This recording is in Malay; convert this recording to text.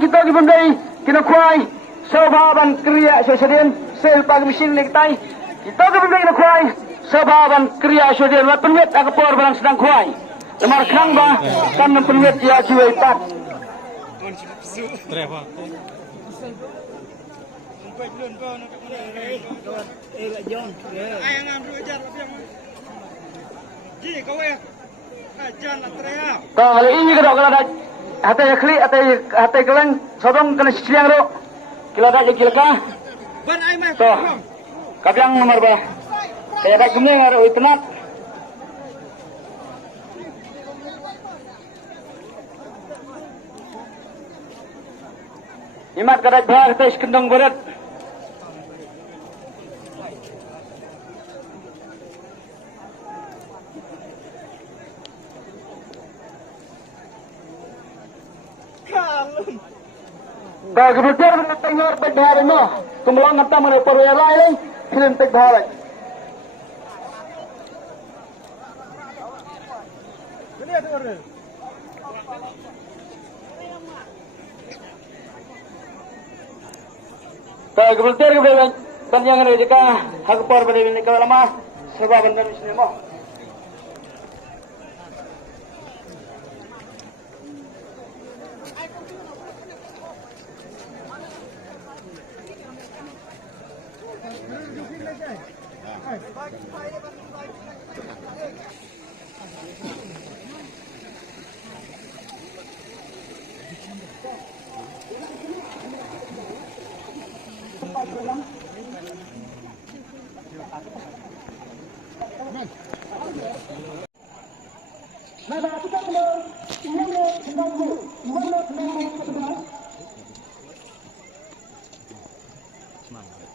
kita di benda kena kuai sebaban kriya sosialin sel pag mesin lektai kita di benda kena kuai sebaban kriya sosialin wat penwet akapor barang sedang kuai lemar khang ba kan penwet ya jiwa ipat kalau ini kalau ada hati kli hati kalian sodong kena siliang ro kila dah kila ka so kapiang nomor ba saya dah gumeng aro itnat imat kada bhar tes kendong berat Kalau kemudian kita tengok berdahan ini, kemudian kita mengenai perwira lain, film terdahan. Kalau kemudian dan yang ada jika hak por pada ini kalau lama sebab benda ini mau. Semangat.